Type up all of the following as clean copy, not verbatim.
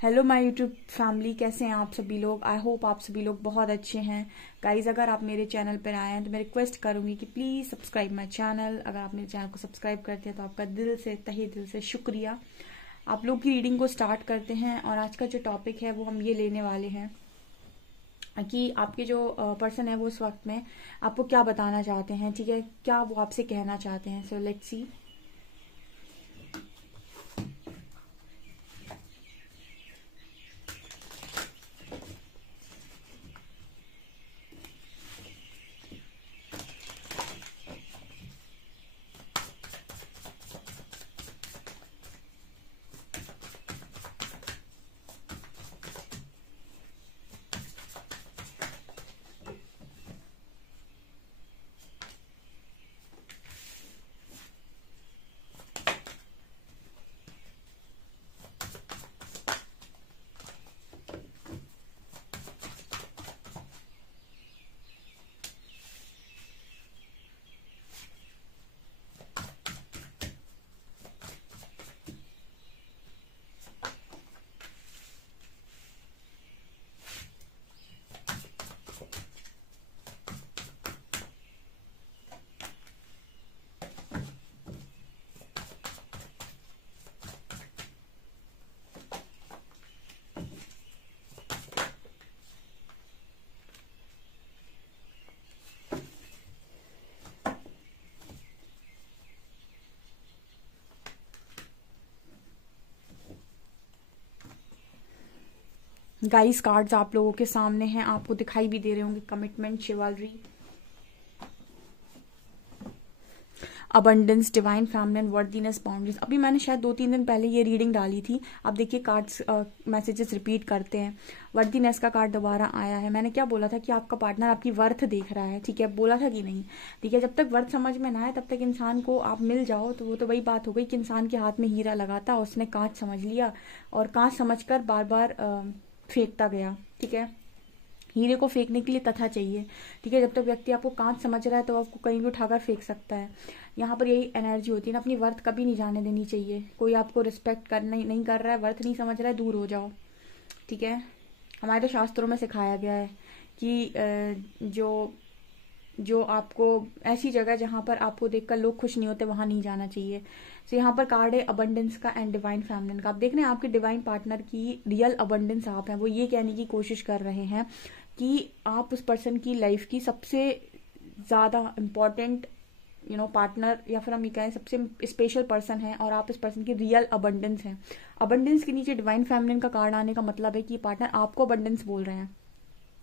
Hello my YouTube family, कैसे हैं आप सभी लोग। आई होप आप सभी लोग बहुत अच्छे हैं। गाइज, अगर आप मेरे चैनल पर आए हैं तो मैं रिक्वेस्ट करूंगी कि प्लीज़ सब्सक्राइब माय चैनल। अगर आप मेरे चैनल को सब्सक्राइब करते हैं तो आपका दिल से, तहे दिल से शुक्रिया। आप लोग की रीडिंग को स्टार्ट करते हैं और आज का जो टॉपिक है वो हम ये लेने वाले हैं कि आपके जो पर्सन है वो उस वक्त में आपको क्या बताना चाहते हैं। ठीक है, क्या वो आपसे कहना चाहते हैं। So let's see. Guys, cards आप लोगों के सामने हैं, आपको दिखाई भी दे रहे होंगे। Commitment, chivalry, abundance, divine feminine, worthiness, boundaries. अभी मैंने शायद 2-3 दिन पहले ये रीडिंग डाली थी। अब देखिए कार्ड्स मैसेजेस रिपीट करते हैं। वर्दीनेस का कार्ड दोबारा आया है। मैंने क्या बोला था कि आपका पार्टनर आपकी वर्थ देख रहा है। ठीक है, बोला था कि नहीं। ठीक है, जब तक वर्थ समझ में ना आए तब तक इंसान को आप मिल जाओ तो वो तो वही बात हो गई कि इंसान के हाथ में हीरा लगाता, उसने कांच समझ लिया और कांच समझकर बार बार फेंकता गया। ठीक है, हीरे को फेंकने के लिए तथा चाहिए। ठीक है, जब तक व्यक्ति आपको कांच समझ रहा है तो आपको कहीं भी उठाकर फेंक सकता है। यहाँ पर यही एनर्जी होती है ना, अपनी वर्थ कभी नहीं जाने देनी चाहिए। कोई आपको रिस्पेक्ट करना नहीं कर रहा है, वर्थ नहीं समझ रहा है, दूर हो जाओ। ठीक है, हमारे तो शास्त्रों में सिखाया गया है कि जो आपको ऐसी जगह जहाँ पर आपको देखकर लोग खुश नहीं होते वहां नहीं जाना चाहिए। तो यहाँ पर कार्ड है अबंडेंस का एंड डिवाइन फेमिनिन का। आप देख रहे हैं आपके डिवाइन पार्टनर की रियल अबंडेंस आप हैं। वो ये कहने की कोशिश कर रहे हैं कि आप उस पर्सन की लाइफ की सबसे ज्यादा इम्पोर्टेंट पार्टनर, या फिर हम ये कहें सबसे स्पेशल पर्सन है और आप इस पर्सन की रियल अबंडेंस है। अबंडेंस के नीचे डिवाइन फेमिनिन का कार्ड आने का मतलब है कि पार्टनर आपको अबंडेंस बोल रहे हैं।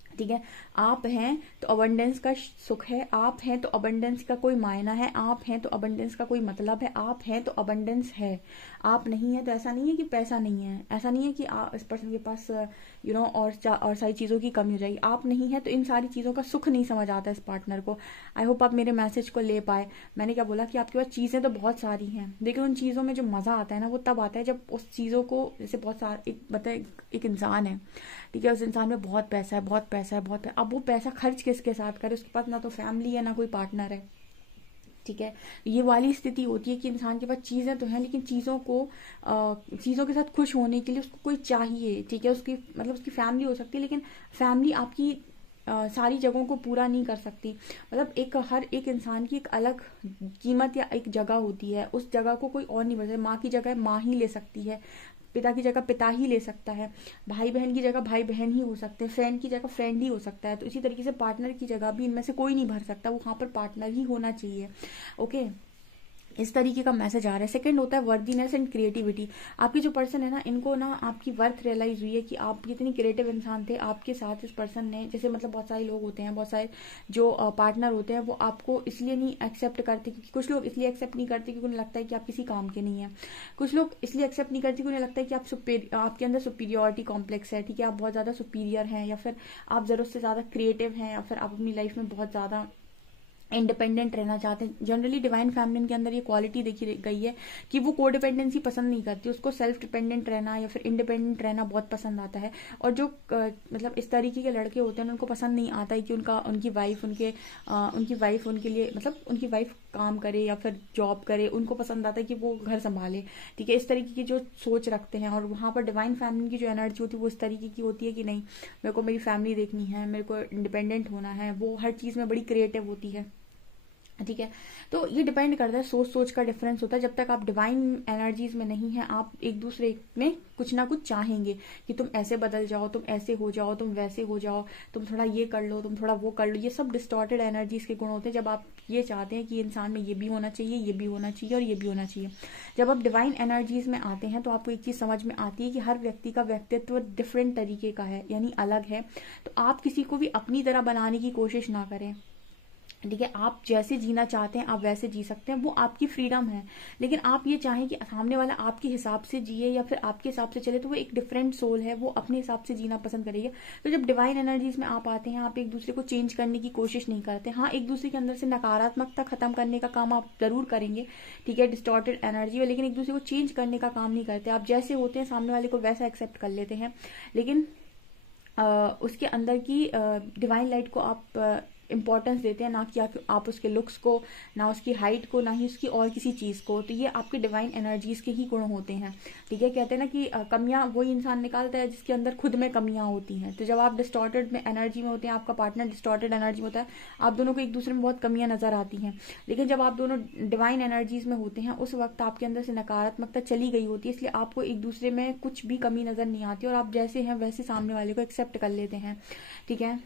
ठीक है, आप हैं तो अबंडेंस का सुख है, आप हैं तो अबंडेंस का कोई मायना है, आप हैं तो अबंडेंस का कोई मतलब है, आप हैं तो अबंडेंस है। आप नहीं है तो ऐसा नहीं है कि पैसा नहीं है, ऐसा नहीं है कि इस पर्सन के पास और सारी चीजों की कमी हो जाएगी। आप नहीं है तो इन सारी चीजों का सुख नहीं समझ आता इस पार्टनर को। आई होप आप मेरे मैसेज को ले पाए। मैंने क्या बोला कि आपके पास चीजें तो बहुत सारी हैं, लेकिन उन चीजों में जो मजा आता है ना वो तब आता है जब उस चीजों को, जैसे बहुत सारा एक इंसान है। ठीक है, उस इंसान में बहुत पैसा है, बहुत पैसा है, बहुत पैसा। अब वो पैसा खर्च किसके साथ करे, उसके पास ना तो फैमिली है ना कोई पार्टनर है। ठीक है, ये वाली स्थिति होती है कि इंसान के पास चीजें तो हैं लेकिन चीजों के साथ खुश होने के लिए उसको कोई चाहिए। ठीक है, उसकी मतलब उसकी फैमिली हो सकती है लेकिन फैमिली आपकी सारी जगहों को पूरा नहीं कर सकती। मतलब हर एक इंसान की एक अलग कीमत या एक जगह होती है, उस जगह को कोई और नहीं बदल। माँ की जगह माँ ही ले सकती है, पिता की जगह पिता ही ले सकता है, भाई बहन की जगह भाई बहन ही हो सकते हैं, फ्रेंड की जगह फ्रेंड ही हो सकता है। तो इसी तरीके से पार्टनर की जगह भी इनमें से कोई नहीं भर सकता, वो वहां पर पार्टनर ही होना चाहिए। ओके, इस तरीके का मैसेज आ रहा है। सेकंड होता है वर्दीनेस एंड क्रिएटिविटी। आपकी जो पर्सन है ना, इनको ना आपकी वर्थ रियलाइज हुई है कि आप कितनी क्रिएटिव इंसान थे। आपके साथ इस पर्सन ने, जैसे मतलब बहुत सारे लोग होते हैं, बहुत सारे जो पार्टनर होते हैं वो आपको इसलिए नहीं एक्सेप्ट करते, क्योंकि कुछ लोग इसलिए एक्सेप्ट नहीं करते क्योंकि उन्हें लगता है कि आप किसी काम के नहीं है। कुछ लोग इसलिए एक्सेप्ट नहीं करते क्योंकि उन्हें लगता है कि आपके अंदर सुपीरियोरिटी कॉम्प्लेक्स है। ठीक है, आप बहुत ज्यादा सुपीरियर हैं, या फिर आप जरूरत से ज्यादा क्रिएटिव हैं, या फिर आप अपनी लाइफ में बहुत ज्यादा इंडिपेंडेंट रहना चाहते हैं। जनरली डिवाइन फेमिनिन के अंदर ये क्वालिटी देखी गई है कि वो कोडिपेंडेंसी पसंद नहीं करती, उसको सेल्फ डिपेंडेंट रहना या फिर इंडिपेंडेंट रहना बहुत पसंद आता है। और जो मतलब इस तरीके के लड़के होते हैं उनको पसंद नहीं आता है कि उनकी वाइफ उनके लिए, मतलब उनकी वाइफ काम करे या फिर जॉब करे, उनको पसंद आता है कि वो घर संभाले, ठीक है, इस तरीके की जो सोच रखते हैं। और वहाँ पर डिवाइन फैमिली की जो एनर्जी होती है वो इस तरीके की होती है कि नहीं, मेरे को मेरी फैमिली देखनी है, मेरे को इंडिपेंडेंट होना है, वो हर चीज़ में बड़ी क्रिएटिव होती है, ठीक है। तो ये डिपेंड करता है, सोच सोच का डिफरेंस होता है। जब तक आप डिवाइन एनर्जीज में नहीं है, आप एक दूसरे में कुछ ना कुछ चाहेंगे कि तुम ऐसे बदल जाओ, तुम ऐसे हो जाओ, तुम वैसे हो जाओ, तुम थोड़ा ये कर लो, तुम थोड़ा वो कर लो। ये सब डिस्टॉर्टेड एनर्जीज के गुण होते हैं। जब आप ये चाहते हैं कि इंसान में ये भी होना चाहिए, ये भी होना चाहिए और ये भी होना चाहिए। जब आप डिवाइन एनर्जीज में आते हैं तो आपको एक चीज समझ में आती है कि हर व्यक्ति का व्यक्तित्व डिफरेंट तरीके का है, यानी अलग है। तो आप किसी को भी अपनी तरह बनाने की कोशिश ना करें, ठीक है। आप जैसे जीना चाहते हैं आप वैसे जी सकते हैं, वो आपकी फ्रीडम है। लेकिन आप ये चाहें कि सामने वाला आपके हिसाब से जिए या फिर आपके हिसाब से चले, तो वो एक डिफरेंट सोल है, वो अपने हिसाब से जीना पसंद करेगा। तो जब डिवाइन एनर्जीज में आप आते हैं, आप एक दूसरे को चेंज करने की कोशिश नहीं करते। हाँ, एक दूसरे के अंदर से नकारात्मकता खत्म करने का काम आप जरूर करेंगे, ठीक है, डिस्टॉर्टेड एनर्जी में, लेकिन एक दूसरे को चेंज करने का काम नहीं करते। आप जैसे होते हैं सामने वाले को वैसा एक्सेप्ट कर लेते हैं, लेकिन उसके अंदर की डिवाइन लाइट को आप इम्पोर्टेंस देते हैं, ना कि आप उसके लुक्स को, ना उसकी हाइट को, ना ही उसकी और किसी चीज़ को। तो ये आपके डिवाइन एनर्जीज के ही गुण होते हैं, ठीक है। कहते हैं ना कि कमियां वही इंसान निकालता है जिसके अंदर खुद में कमियां होती हैं। तो जब आप डिस्टॉर्टेड में एनर्जी में होते हैं, आपका पार्टनर डिस्टॉर्टेड एनर्जी में होता है, आप दोनों को एक दूसरे में बहुत कमियां नजर आती हैं। लेकिन जब आप दोनों डिवाइन एनर्जीज में होते हैं, उस वक्त आपके अंदर से नकारात्मकता चली गई होती है, इसलिए आपको एक दूसरे में कुछ भी कमी नजर नहीं आती और आप जैसे हैं वैसे सामने वाले को एक्सेप्ट कर लेते हैं, ठीक है।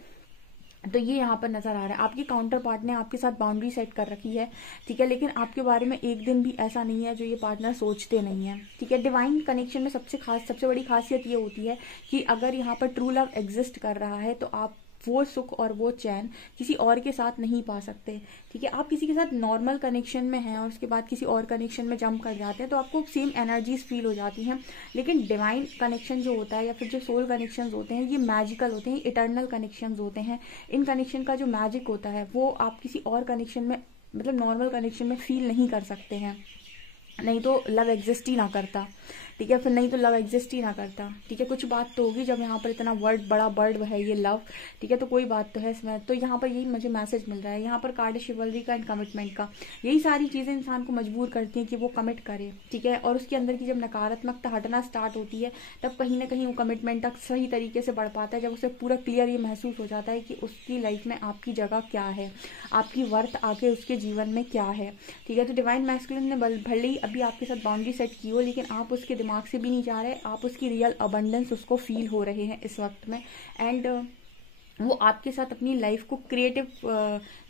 तो ये यहाँ पर नजर आ रहा है। आपके काउंटर पार्ट ने आपके साथ बाउंड्री सेट कर रखी है, ठीक है, लेकिन आपके बारे में एक दिन भी ऐसा नहीं है जो ये पार्टनर सोचते नहीं है, ठीक है। डिवाइन कनेक्शन में सबसे बड़ी खासियत ये होती है कि अगर यहाँ पर ट्रू लव एग्जिस्ट कर रहा है तो आप वो सुख और वो चैन किसी और के साथ नहीं पा सकते, ठीक है। आप किसी के साथ नॉर्मल कनेक्शन में हैं और उसके बाद किसी और कनेक्शन में जंप कर जाते हैं तो आपको सेम एनर्जीज फील हो जाती हैं। लेकिन डिवाइन कनेक्शन जो होता है या फिर जो सोल कनेक्शन होते हैं, ये मैजिकल होते हैं, इटर्नल कनेक्शन होते हैं। इन कनेक्शन का जो मैजिक होता है वो आप किसी और कनेक्शन में, मतलब नॉर्मल कनेक्शन में फील नहीं कर सकते हैं। नहीं तो लव एग्जिस्ट ही ना करता, ठीक है, फिर नहीं तो लव एग्जिस्ट ही ना करता, ठीक है। कुछ बात तो होगी, जब यहाँ पर इतना बड़ा वर्ड है ये लव, ठीक है, तो कोई बात तो है इसमें। तो यहाँ पर यही मुझे मैसेज मिल रहा है। यहाँ पर कार्ड शिवलरी का एंड कमिटमेंट का, यही सारी चीजें इंसान को मजबूर करती हैं कि वो कमिट करे, ठीक है। और उसके अंदर की जब नकारात्मकता हटना स्टार्ट होती है, तब कहीं ना कहीं वो कमिटमेंट तक सही तरीके से बढ़ पाता है, जब उसे पूरा क्लियर ये महसूस हो जाता है कि उसकी लाइफ में आपकी जगह क्या है, आपकी वर्थ आगे उसके जीवन में क्या है, ठीक है। तो डिवाइन मैस्कुलिन ने भले ही अभी आपके साथ बाउंड्री सेट की हो, लेकिन आप उसके दिमाग से भी नहीं जा रहे, आप उसकी रियल अबंडेंस उसको फील हो रहे हैं इस वक्त में। एंड वो आपके साथ अपनी लाइफ को क्रिएटिव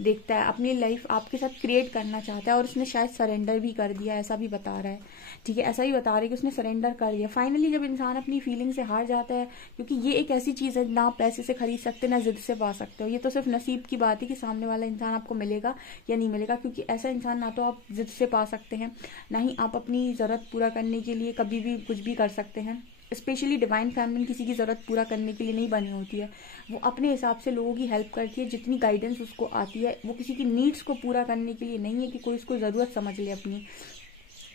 देखता है, अपनी लाइफ आपके साथ क्रिएट करना चाहता है, और उसने शायद सरेंडर भी कर दिया, ऐसा भी बता रहा है, ठीक है। ऐसा ही बता रहा है कि उसने सरेंडर कर दिया फाइनली। जब इंसान अपनी फीलिंग से हार जाता है, क्योंकि ये एक ऐसी चीज है ना आप पैसे से खरीद सकते ना जिद से पा सकते हो, ये तो सिर्फ नसीब की बात है कि सामने वाला इंसान आपको मिलेगा या नहीं मिलेगा। क्योंकि ऐसा इंसान ना तो आप जिद से पा सकते हैं, ना ही आप अपनी जरूरत पूरा करने के लिए कभी भी कुछ भी कर सकते हैं। स्पेशली डिवाइन फैमिली किसी की जरूरत पूरा करने के लिए नहीं बनी होती है, वो अपने हिसाब से लोगों की हेल्प करती है, जितनी गाइडेंस उसको आती है। वो किसी की नीड्स को पूरा करने के लिए नहीं है कि कोई उसको जरूरत समझ ले अपनी।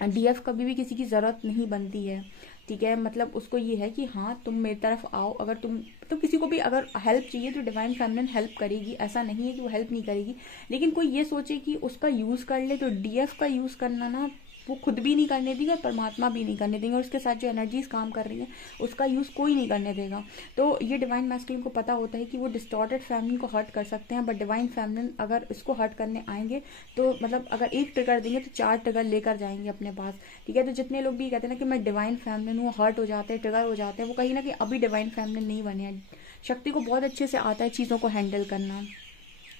डीएफ कभी भी किसी की जरूरत नहीं बनती है, ठीक है। मतलब उसको ये है कि हाँ तुम मेरी तरफ आओ, अगर तुम तो किसी को भी अगर हेल्प चाहिए तो डिवाइन फेमिनिन हेल्प करेगी, ऐसा नहीं है कि वो हेल्प नहीं करेगी। लेकिन कोई ये सोचे कि उसका यूज कर ले, तो डीएफ का यूज करना ना वो खुद भी नहीं करने देगा, परमात्मा भी नहीं करने देंगे, और उसके साथ जो एनर्जीज काम कर रही है उसका यूज कोई नहीं करने देगा। तो ये डिवाइन मैस्कुलिन को पता होता है कि वो डिस्टॉर्टेड फेमिनिन को हर्ट कर सकते हैं, बट डिवाइन फेमिनिन अगर इसको हर्ट करने आएंगे तो मतलब अगर एक ट्रिगर देंगे तो 4 ट्रिगर लेकर जाएंगे अपने पास, ठीक है। तो जितने लोग भी कहते हैं ना कि मैं डिवाइन फेमिनिन हूँ, हर्ट हो जाते हैं, ट्रिगर हो जाते हैं, वो कहीं ना कहीं अभी डिवाइन फेमिनिन नहीं बने हैं। शक्ति को बहुत अच्छे से आता है चीज़ों को हैंडल करना,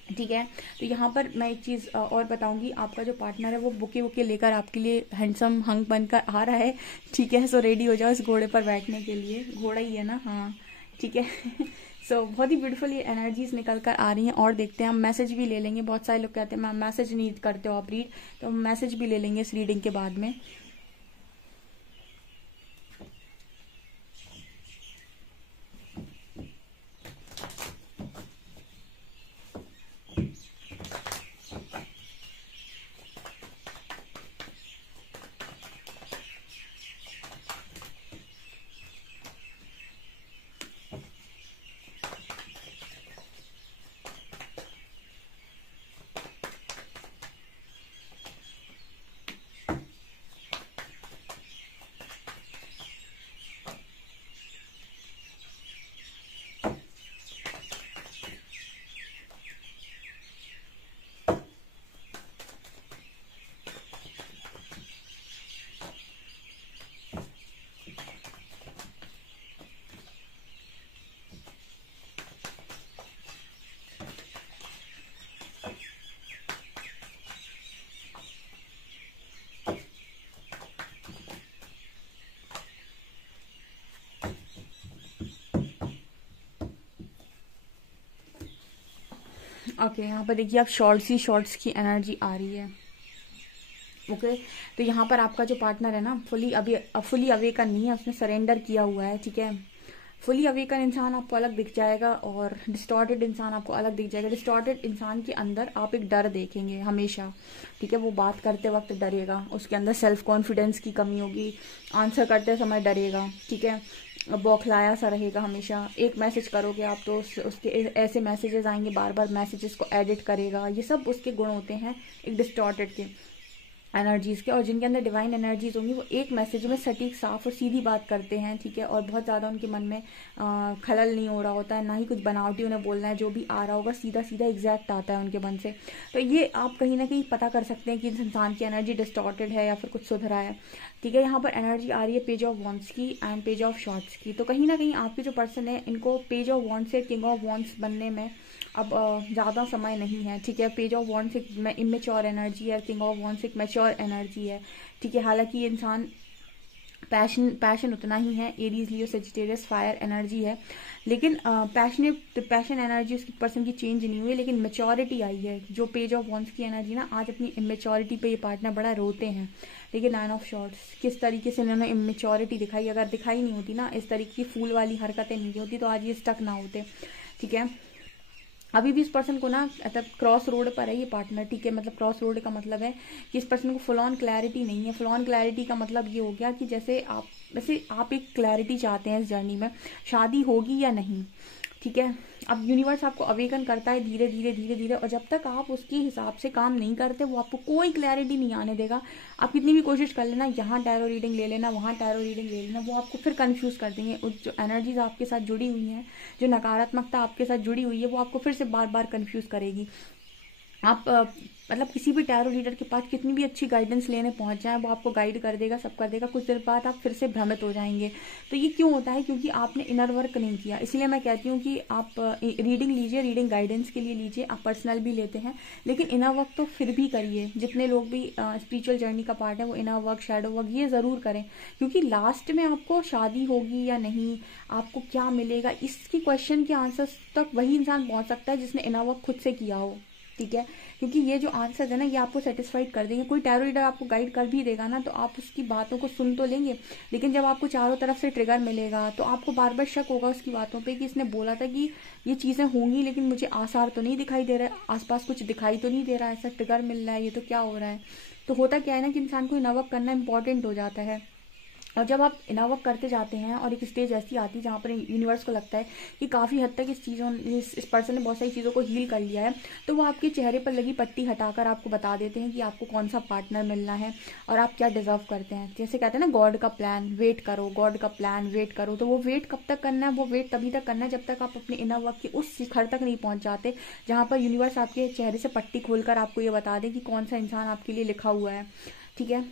ठीक है। तो यहाँ पर मैं एक चीज़ और बताऊंगी, आपका जो पार्टनर है वो बुके वुके लेकर आपके लिए हैंडसम हंग बनकर आ रहा है, ठीक है। सो रेडी हो जाओ इस घोड़े पर बैठने के लिए, घोड़ा ही है ना, हाँ ठीक है। सो बहुत ही ब्यूटीफुल ये एनर्जीज निकल कर आ रही हैं। और देखते हैं, हम मैसेज भी ले लेंगे। बहुत सारे लोग कहते हैं मैम मैसेज नहीं करते हो आप रीड, तो हम मैसेज भी ले लेंगे इस रीडिंग के बाद में। ओके, यहाँ पर देखिए आप शॉर्ट्स की एनर्जी आ रही है। ओके, तो यहाँ पर आपका जो पार्टनर है ना, फुली अवेकन नहीं है, उसने सरेंडर किया हुआ है। ठीक है, फुली अवेकन इंसान आपको अलग दिख जाएगा और डिस्टॉर्टेड इंसान आपको अलग दिख जाएगा। डिस्टॉर्टेड इंसान के अंदर आप एक डर देखेंगे हमेशा। ठीक है, वो बात करते वक्त डरेगा, उसके अंदर सेल्फ कॉन्फिडेंस की कमी होगी, आंसर करते समय डरेगा। ठीक है, बौखलाया सा रहेगा हमेशा। एक मैसेज करोगे आप तो उसके ऐसे मैसेजेस आएंगे, बार बार मैसेजेस को एडिट करेगा। ये सब उसके गुण होते हैं एक डिस्टॉर्टेड के एनर्जीज के। और जिनके अंदर डिवाइन एनर्जीज होंगी वो एक मैसेज में सटीक, साफ और सीधी बात करते हैं। ठीक है, और बहुत ज़्यादा उनके मन में खलल नहीं हो रहा होता है, ना ही कुछ बनावटी उन्हें बोलना है। जो भी आ रहा होगा सीधा सीधा एग्जैक्ट आता है उनके मन से। तो ये आप कहीं ना कहीं पता कर सकते हैं कि इस इंसान की एनर्जी डिस्टॉर्टेड है या फिर कुछ सुधरा है। ठीक है, यहाँ पर एनर्जी आ रही है पेज ऑफ वॉन्ड्स की एंड पेज ऑफ शॉर्ट्स की। तो कहीं ना कहीं आपके जो पर्सन है, इनको पेज ऑफ वॉन्ड्स से किंग ऑफ वॉन्ड्स बनने में अब ज़्यादा समय नहीं है। ठीक है, पेज ऑफ वॉन्ड्स एक इमेच्योर एनर्जी है, किंग ऑफ वॉन्ड्स एक मैच्योर एनर्जी है। ठीक है, हालांकि ये इंसान पैशन उतना ही है, एरीज, लियो, सेजिटेरियस फायर एनर्जी है, लेकिन पैशन एनर्जी उसकी पर्सन की चेंज नहीं हुई, लेकिन मेच्योरिटी आई है। जो पेज ऑफ वॉन्ड्स की एनर्जी ना, आज अपनी इमेच्योरिटी पे ये पार्टनर बड़ा रोते हैं। देखिए 9 ऑफ शॉर्ट्स, किस तरीके से इन्होंने इमेच्योरिटी दिखाई। अगर दिखाई नहीं होती ना, इस तरीके की फूल वाली हरकतें नहीं होती, तो आज ये स्टक ना होते। ठीक है, अभी भी इस पर्सन को ना, मतलब क्रॉस रोड पर है ये पार्टनर। ठीक है, मतलब क्रॉस रोड का मतलब है कि इस पर्सन को फुल ऑन क्लैरिटी नहीं है। फुल ऑन क्लैरिटी का मतलब ये हो गया कि जैसे आप एक क्लैरिटी चाहते हैं इस जर्नी में, शादी होगी या नहीं। ठीक है, अब यूनिवर्स आपको अवेकन करता है धीरे धीरे धीरे धीरे, और जब तक आप उसके हिसाब से काम नहीं करते वो आपको कोई क्लैरिटी नहीं आने देगा। आप कितनी भी कोशिश कर लेना, यहाँ टैरो रीडिंग ले लेना, वहाँ टैरो रीडिंग ले लेना, वो आपको फिर कंफ्यूज कर देंगे। जो एनर्जीज आपके साथ जुड़ी हुई हैं, जो नकारात्मकता आपके साथ जुड़ी हुई है, वो आपको फिर से बार बार कंफ्यूज करेगी। आप मतलब किसी भी टैरो रीडर के पास कितनी भी अच्छी गाइडेंस लेने पहुंच जाए, वो आपको गाइड कर देगा, सब कर देगा, कुछ देर बाद आप फिर से भ्रमित हो जाएंगे। तो ये क्यों होता है? क्योंकि आपने इनर वर्क नहीं किया। इसलिए मैं कहती हूँ कि आप रीडिंग लीजिए, रीडिंग गाइडेंस के लिए लीजिए, आप पर्सनल भी लेते हैं, लेकिन इनर वर्क तो फिर भी करिए। जितने लोग भी स्पिरिचुअल जर्नी का पार्ट है, वो इनर वर्क, शैडो वर्क ये जरूर करें, क्योंकि लास्ट में आपको शादी होगी या नहीं, आपको क्या मिलेगा, इसकी क्वेश्चन के आंसर तक वही इंसान पहुंच सकता है जिसने इनर वर्क खुद से किया हो। ठीक है, क्योंकि ये जो आंसर है ना, ये आपको सेटिस्फाइड कर देंगे। कोई टैरो रीडर आपको गाइड कर भी देगा ना, तो आप उसकी बातों को सुन तो लेंगे, लेकिन जब आपको चारों तरफ से ट्रिगर मिलेगा तो आपको बार बार शक होगा उसकी बातों पे कि इसने बोला था कि ये चीजें होंगी, लेकिन मुझे आसार तो नहीं दिखाई दे रहा है, आसपास कुछ दिखाई तो नहीं दे रहा है, ऐसा ट्रिगर मिल रहा है, ये तो क्या हो रहा है। तो होता क्या है ना कि इंसान को इनर वर्क करना इंपॉर्टेंट हो जाता है। और जब आप इनर वर्क करते जाते हैं और एक स्टेज ऐसी आती है जहाँ पर यूनिवर्स को लगता है कि काफ़ी हद तक इस पर्सन ने बहुत सारी चीज़ों को हील कर लिया है, तो वो आपके चेहरे पर लगी पट्टी हटाकर आपको बता देते हैं कि आपको कौन सा पार्टनर मिलना है और आप क्या डिजर्व करते हैं। जैसे कहते हैं ना, गॉड का प्लान वेट करो, गॉड का प्लान वेट करो। तो वो वेट कब तक करना है? वो वेट तभी तक करना है जब तक आप अपने इनर वर्क के उस शिखर तक नहीं पहुंच जाते जहाँ पर यूनिवर्स आपके चेहरे से पट्टी खोलकर आपको ये बता दे कि कौन सा इंसान आपके लिए लिखा हुआ है। ठीक है,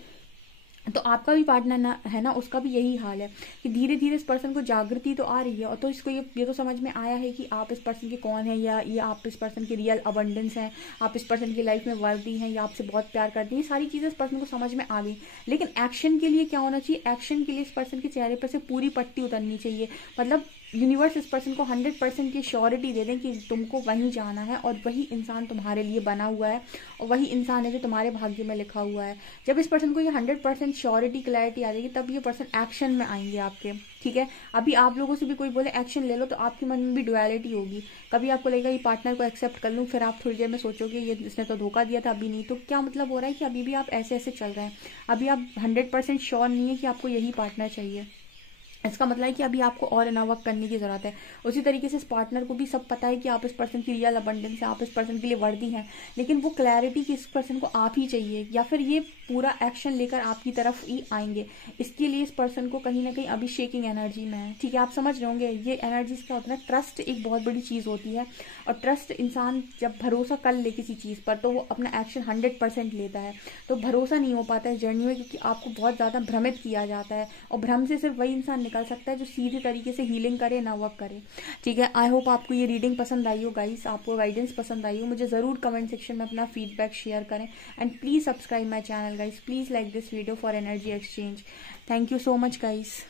तो आपका भी पार्टनर ना है ना, उसका भी यही हाल है कि धीरे धीरे इस पर्सन को जागृति तो आ रही है, और तो इसको ये तो समझ में आया है कि आप इस पर्सन के कौन है, या ये आप इस पर्सन की रियल अबंडेंस हैं, आप इस पर्सन की लाइफ में वर्दी हैं, या आपसे बहुत प्यार करती हैं। ये सारी चीजें इस पर्सन को समझ में आ गई, लेकिन एक्शन के लिए क्या होना चाहिए? एक्शन के लिए इस पर्सन के चेहरे पर से पूरी पट्टी उतरनी चाहिए। मतलब यूनिवर्स इस पर्सन को 100% की श्योरिटी दे दें कि तुमको वहीं जाना है और वही इंसान तुम्हारे लिए बना हुआ है और वही इंसान है जो तुम्हारे भाग्य में लिखा हुआ है। जब इस पर्सन को ये 100% श्योरिटी, क्लैरिटी आ जाएगी, तब ये पर्सन एक्शन में आएंगे आपके। ठीक है, अभी आप लोगों से भी कोई बोले एक्शन ले लो, तो आपके मन में भी डुअलिटी होगी। कभी आपको लगेगा ये पार्टनर को एक्सेप्ट कर लूँ, फिर आप थोड़ी देर में सोचोगे ये इसने तो धोखा दिया था, अभी नहीं। तो क्या मतलब हो रहा है कि अभी भी आप ऐसे ऐसे चल रहे हैं, अभी आप 100% श्योर नहीं है कि आपको यही पार्टनर चाहिए। इसका मतलब है कि अभी आपको और इनर वर्क करने की जरूरत है। उसी तरीके से इस पार्टनर को भी सब पता है कि आप इस पर्सन की रियल अबंडेंस है, आप इस पर्सन के लिए वर्दी हैं, लेकिन वो क्लैरिटी कि इस पर्सन को आप ही चाहिए, या फिर ये पूरा एक्शन लेकर आपकी तरफ ही आएंगे। इसके लिए इस पर्सन को कहीं ना कहीं अभी शेकिंग एनर्जी में है। ठीक है, आप समझ रहे होंगे ये एनर्जीज क्या होता है। ट्रस्ट एक बहुत बड़ी चीज होती है, और ट्रस्ट इंसान जब भरोसा कर ले किसी चीज पर, तो वो अपना एक्शन 100% लेता है। तो भरोसा नहीं हो पाता है जर्नी में, क्योंकि आपको बहुत ज्यादा भ्रमित किया जाता है, और भ्रम से सिर्फ वही इंसान निकल सकता है जो सीधे तरीके से हीलिंग करे, ना वर्क करे। ठीक है, आई होप आपको ये रीडिंग पसंद आई हो गाइस, आपको गाइडेंस पसंद आई हो। मुझे जरूर कमेंट सेक्शन में अपना फीडबैक शेयर करें, and please subscribe my channel guys, please like this video for energy exchange. Thank you so much guys.